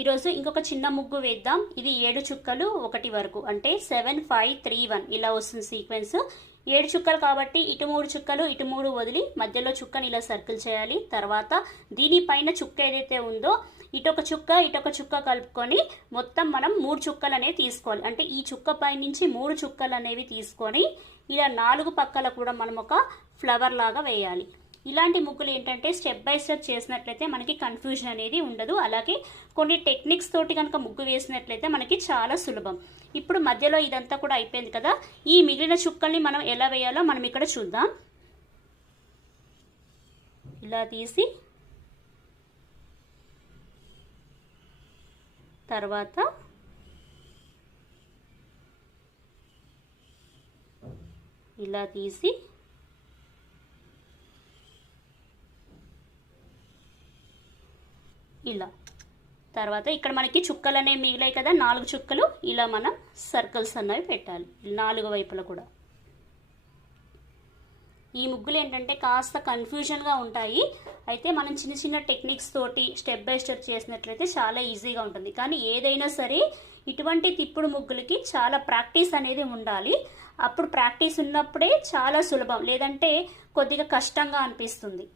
ఈరోజు ఇంకొక చిన్న ముగ్గు వేద్దాం. ఇది 7 చుక్కలు 1 వరకు అంటే 7 5 3 1 ఇలా వస్తుంది సీక్వెన్స్. 7 చుక్కలు కాబట్టి ఇటు 3 చుక్కలు ఇటు 3 వదిలి మధ్యలో చుక్కని ఇలా సర్కిల్ చేయాలి. తర్వాత దీనిపైన చుక్క ఏదైతే ఉందో ఇటొక చుక్క కలుపుకొని మొత్తం మనం 3 చుక్కలు అనేవి తీసుకోవాలి. అంటే ఈ చుక్క పై నుంచి 3 చుక్కలు అనేవి తీసుకొని ఇలా 4 పక్కల కూడా మనం ఒక ఫ్లవర్ లాగా వేయాలి. ఇలాంటి ముగ్గులు ఏంటంటే స్టెప్ బై స్టెప్ చేసినట్లయితే మనకి కన్ఫ్యూజన్ అనేది ఉండదు. అలాగే కొన్ని టెక్నిక్స్ తోటి కనుక ముగ్గు వేసినట్లయితే మనకి చాలా సులభం. ఇప్పుడు మధ్యలో ఇదంతా కూడా అయిపోయింది కదా, ఈ మిగిలిన చుక్కల్ని మనం ఎలా వేయాలో మనం ఇక్కడ చూద్దాం. ఇలా తీసి తర్వాత ఇలా తీసి ఇలా తర్వాత ఇక్కడ మనకి చుక్కలు అనేవి మిగిలాయి కదా, 4 చుక్కలు ఇలా మనం సర్కిల్స్ అనేవి పెట్టాలి 4 వైపులా కూడా. ఈ ముగ్గులు ఏంటంటే కాస్త కన్ఫ్యూజన్గా ఉంటాయి. అయితే మనం చిన్న చిన్న టెక్నిక్స్ తోటి స్టెప్ బై స్టెప్ చేసినట్లయితే చాలా ఈజీగా ఉంటుంది. కానీ ఏదైనా సరే ఇటువంటి తిప్పుడు ముగ్గులకి చాలా ప్రాక్టీస్ అనేది ఉండాలి. అప్పుడు ప్రాక్టీస్ ఉన్నప్పుడే చాలా సులభం, లేదంటే కొద్దిగా కష్టంగా అనిపిస్తుంది.